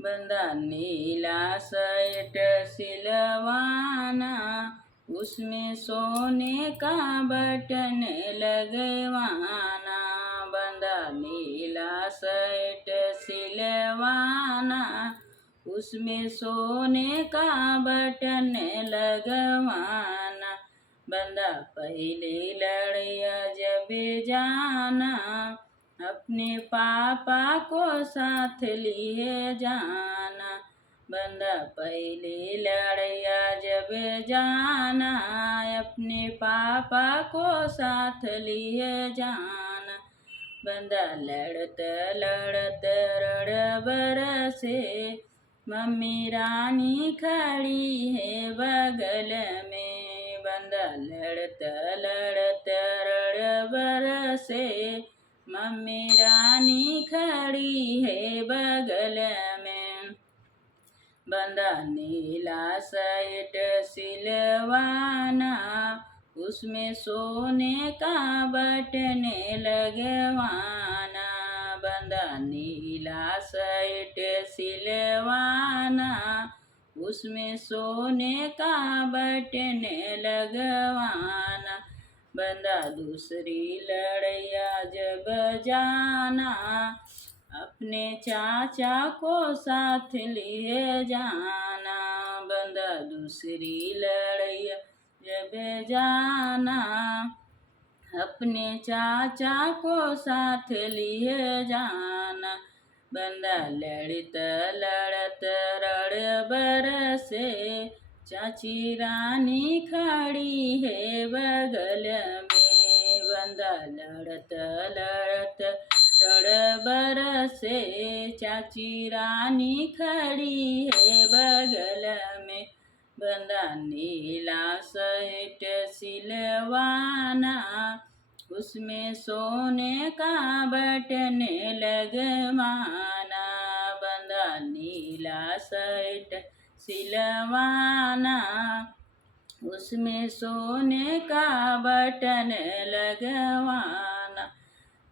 बंदा नीला शर्ट सिलवाना, उसमें सोने का बटन लगवाना। बंदा नीला शर्ट सिलवाना, उसमें सोने का बटन लगवाना। बंदा पहले लड़िया जब जाना, अपने पापा को साथ लिए जाना। बंदा पहले लड़िया जब जाना, अपने पापा को साथ लिए जाना। बंदा लड़त लड़त रड़ बरसे, मम्मी रानी खड़ी है बगल में। बंदा लड़त लड़त रड़ बरसे, मम्मी रानी खड़ी है बगल में। बंदा नीला शर्ट सिलवाना, उसमें सोने का बटन लगवाना। बंदा नीला शर्ट सिलवाना, उसमें सोने का बटन लगवाना। बंदा दूसरी लड़िया जब जाना, अपने चाचा को साथ लिए जाना। बंदा दूसरी लड़िया जब जाना, अपने चाचा को साथ लिए जाना। बंदा लड़त लड़त रड़ बरसे, चाची रानी खड़ी है बगल में। बंदा लड़त लड़त रड़ बरसे, चाची रानी खड़ी है बगल में। बंदा नीला शर्ट सिलवाना, उसमें सोने का बटन लगवाना। बंदा नीला शर्ट सिलवाना, उसमें सोने का बटन लगवाना।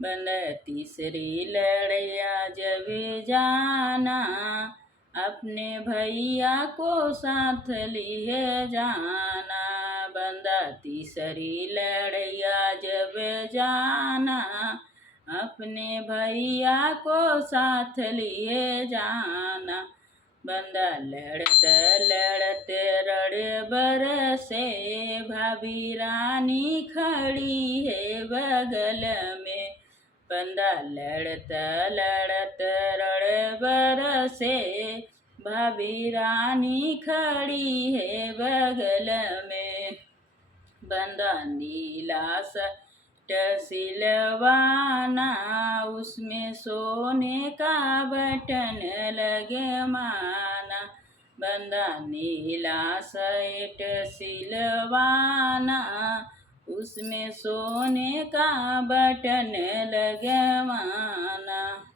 बंदा तीसरी लड़िया जब जाना, अपने भैया को साथ लिए जाना। बंदा तीसरी लड़िया जब जाना, अपने भैया को साथ लिए जाना। बंदा लड़त लड़त रड़ बरसे, भाभी रानी खड़ी है बगल में। बंदा लड़त लड़त रड़ बरसे, भाभी रानी खड़ी है बगल में। बंदा नीला शर्ट सिलवाना, उसमें सोने का बटन लगवाना। बंदा नीला शर्ट सिलवाना, उसमें सोने का बटन लगवाना।